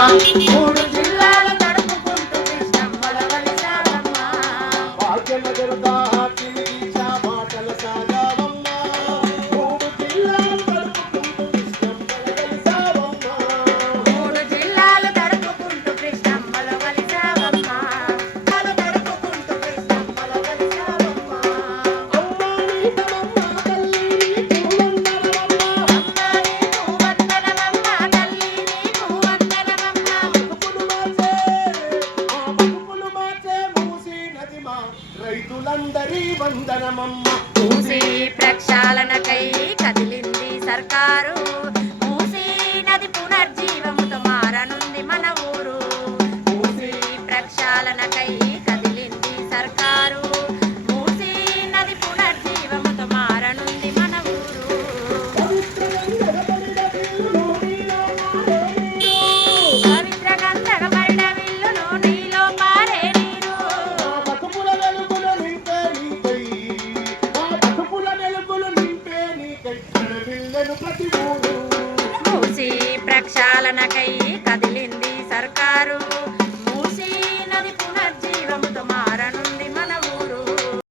మూడు జిల్లాలు తడుపుకుంటూ కృష్ణమ్మల వెలిసావమ్మ. భాగ్యనగర దాటిని తీర్చా మాటల సాగావమ్మ. మూడు జిల్లాలు తడుపుకుంటూ కృష్ణమ్మల వెలిసావమ్మ. మూడు జిల్లాలు తడుపుకుంటూ కృష్ణమ్మల వెలిసావమ్మ. తడుపుకుంటూ కృష్ణమ్మల వెలిసావమ్మ. అమ్మ నీతమమ్మ తల్లి నీకు వందనమమ్మ. అమ్మ నీకు వందనమమ్మ, తల్లి నీకు వందనమమ్మ. బతుకులు మార్చే మూసీ నది మా రైతులందరి వందనమమ్మ. మూసీ ప్రక్షాళనకై కదిలింది సర్కారు. మూసీ నది పునర్జీవముతో మారనుంది మన ఊరు. మూసీ ప్రక్షాళనకై కదిలింది సర్కారు. మూసీ నది పునర్జీవముతో మారనుంది మన ఊరు. పవిత్ర గంగపడిన విల్లులో నీలో మారే నీరు. పవిత్ర గంధకపడిన విల్లులో నీలో పారే నీరు. మా బతుకుల వెలుగులు నింపే నీకై. మా బతుకుల వెలుగులు నింపే నీకై. విల్లను ప్రతి ఊరు. మూసీ ప్రక్షాళనకై కదిలింది సర్కారు.